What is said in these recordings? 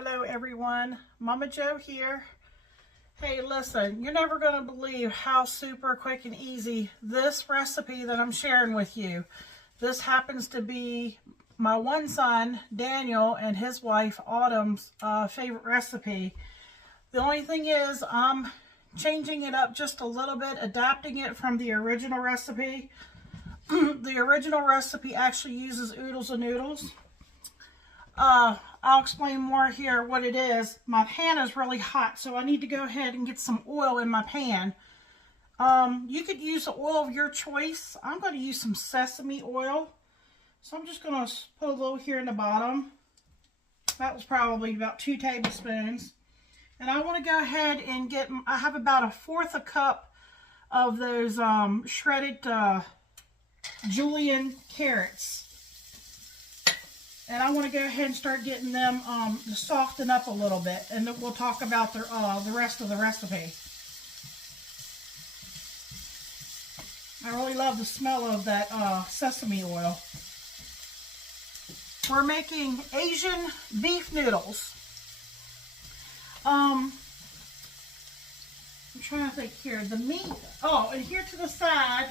Hello everyone, Momma Jo here. Hey listen, you're never going to believe how super quick and easy this recipe that I'm sharing with you. This happens to be my one son, Daniel, and his wife, Autumn's favorite recipe. The only thing is I'm changing it up just a little bit, adapting it from the original recipe. The original recipe actually uses oodles of noodles. I'll explain more here what it is. My pan is really hot, so I need to go ahead and get some oil in my pan. You could use the oil of your choice. I'm going to use some sesame oil. So I'm just going to put a little here in the bottom. That was probably about 2 tablespoons. And I want to go ahead and get, I have about 1/4 a cup of those shredded julienne carrots. And I want to go ahead and start getting them to soften up a little bit. And then we'll talk about the rest of the recipe. I really love the smell of that sesame oil. We're making Asian beef noodles. I'm trying to think here. The meat. Oh, and here to the side.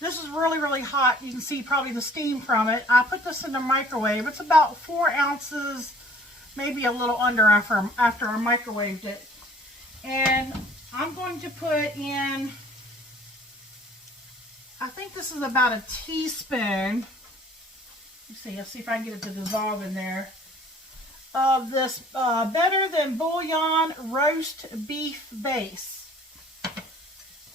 This is really, really hot. You can see probably the steam from it. I put this in the microwave. It's about 4 ounces, maybe a little under after I microwaved it. And I'm going to put in, I think this is about a teaspoon. Let's see if I can get it to dissolve in there. Of this Better Than Bouillon roast beef base.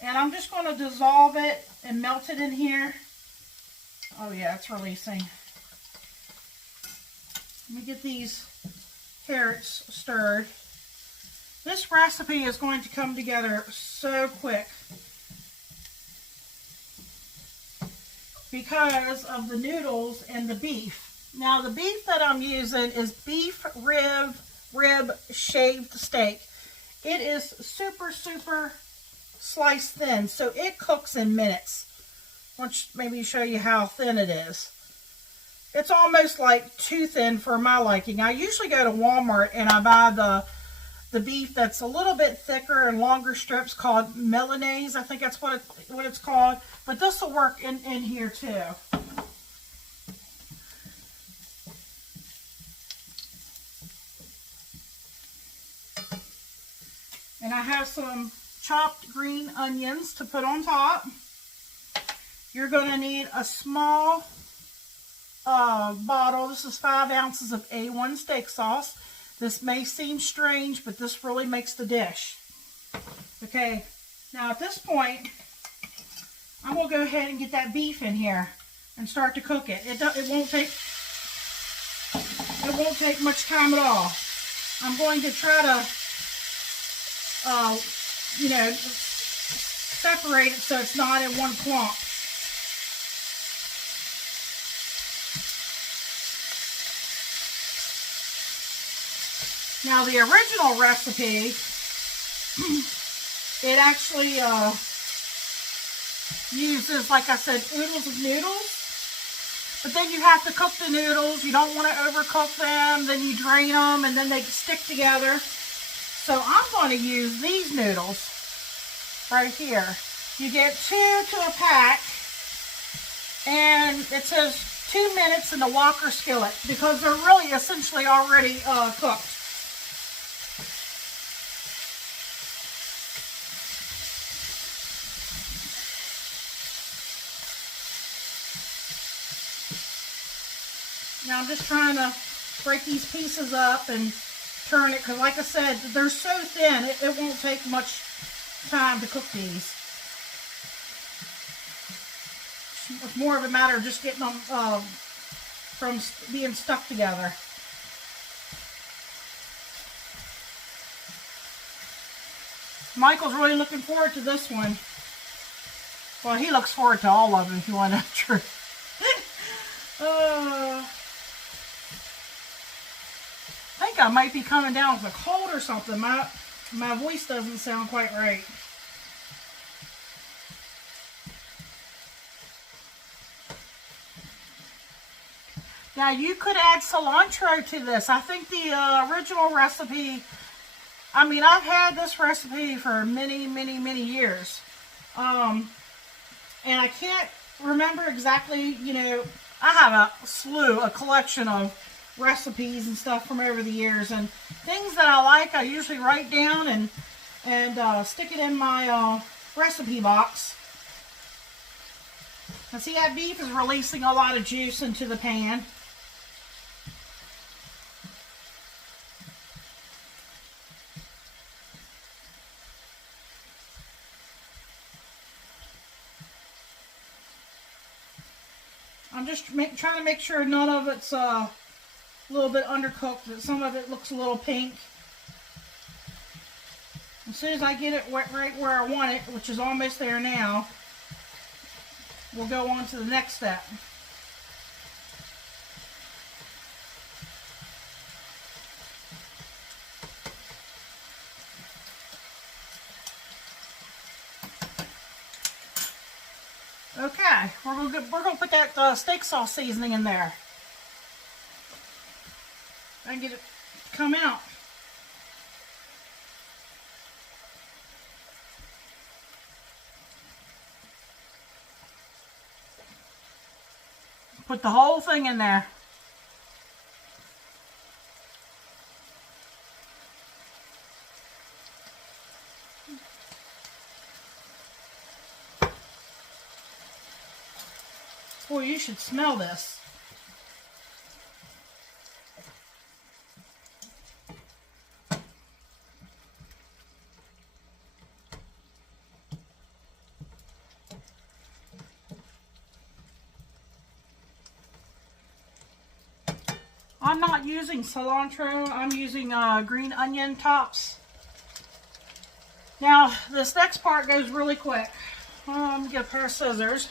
And I'm just going to dissolve it and melt it in here. Oh yeah, it's releasing. Let me get these carrots stirred. This recipe is going to come together so quick because of the noodles and the beef. Now the beef that I'm using is beef rib shaved steak. It is super sliced thin, so it cooks in minutes. I'll maybe show you how thin it is. It's almost like too thin for my liking. I usually go to Walmart and I buy the beef that's a little bit thicker and longer strips called Milanese. I think that's what it's called. But this will work in here too. And I have some chopped green onions to put on top. You're going to need a small bottle. This is 5 ounces of A1 steak sauce. This may seem strange, but this really makes the dish. Okay, now at this point, I'm going to go ahead and get that beef in here and start to cook it. It won't take much time at all. I'm going to try to separate it so it's not in one clump. Now the original recipe, it actually uses, like I said, oodles of noodles. But then you have to cook the noodles. You don't want to overcook them. Then you drain them and then they stick together. So I'm going to use these noodles right here. You get 2 to a pack, and it says 2 minutes in the wok or skillet because they're really essentially already cooked. Now I'm just trying to break these pieces up and turn it, because like I said, they're so thin, it won't take much time to cook these. It's more of a matter of just getting them from being stuck together. Michael's really looking forward to this one. Well, he looks forward to all of them, if you want to know the truth. I think I might be coming down with a cold or something. My voice doesn't sound quite right. Now you could add cilantro to this. I think the original recipe, I mean, I've had this recipe for many, many, many years. And I can't remember exactly, you know, I have a collection of recipes and stuff from over the years. And things that I like, I usually write down and stick it in my recipe box. And see, that beef is releasing a lot of juice into the pan. I'm just trying to make sure none of it's a little bit undercooked, that some of it looks a little pink. As soon as I get it right where I want it, which is almost there now, we'll go on to the next step. Okay, we're gonna put that steak sauce seasoning in there. And get it to come out. Put the whole thing in there. Boy, you should smell this. I'm not using cilantro, I'm using green onion tops. Now, this next part goes really quick. Let me get a pair of scissors.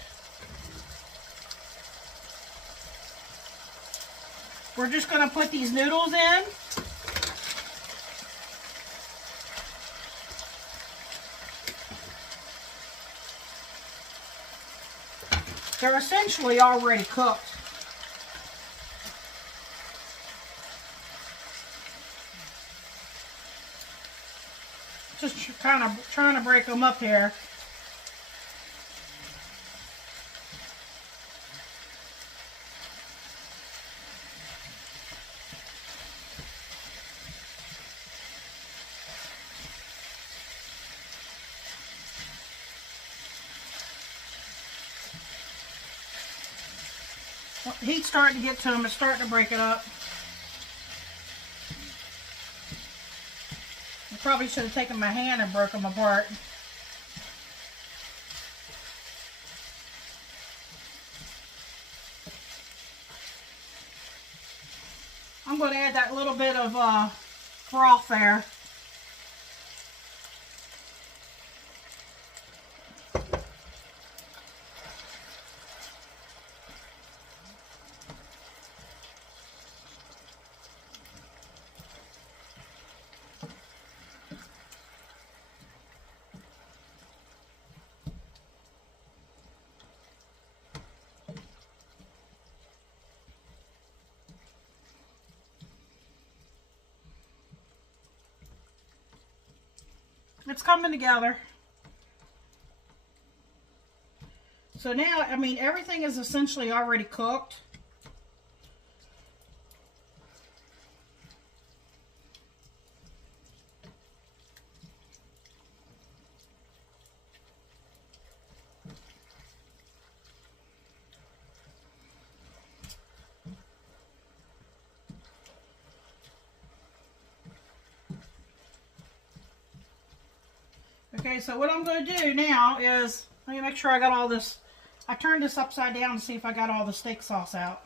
We're just going to put these noodles in. They're essentially already cooked. Just kind of trying to break them up here. Well, the heat's starting to get to them. It's starting to break it up. I probably should have taken my hand and broke them apart. I'm going to add that little bit of broth there. It's coming together. So now, I mean, everything is essentially already cooked. Okay, so what I'm going to do now is, let me make sure I got all this, I turned this upside down to see if I got all the steak sauce out.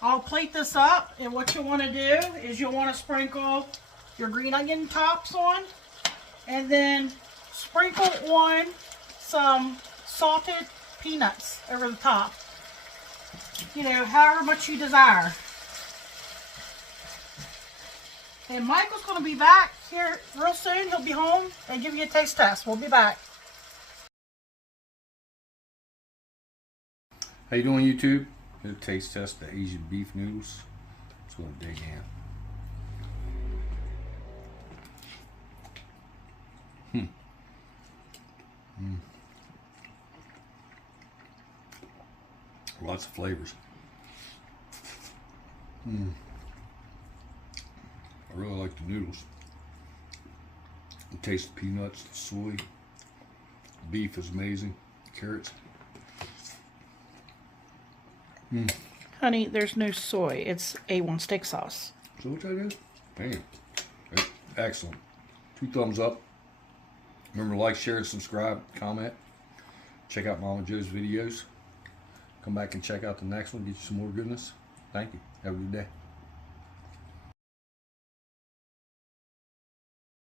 I'll plate this up, and what you'll want to do is you'll want to sprinkle your green onion tops on, and then sprinkle on some salted peanuts over the top. You know, however much you desire. And Michael's going to be back here real soon. He'll be home and give you a taste test. We'll be back. How you doing, YouTube? Here's a taste test the Asian beef noodles. Just gonna dig in. Lots of flavors. I really like the noodles. The taste of peanuts, the soy. The beef is amazing. Carrots. Honey, there's no soy. It's A1 steak sauce. So what that is? Man, that's excellent. 2 thumbs up. Remember to like, share, and subscribe, comment. Check out Momma Jo's videos. Come back and check out the next one. Get you some more goodness. Thank you. Have a good day.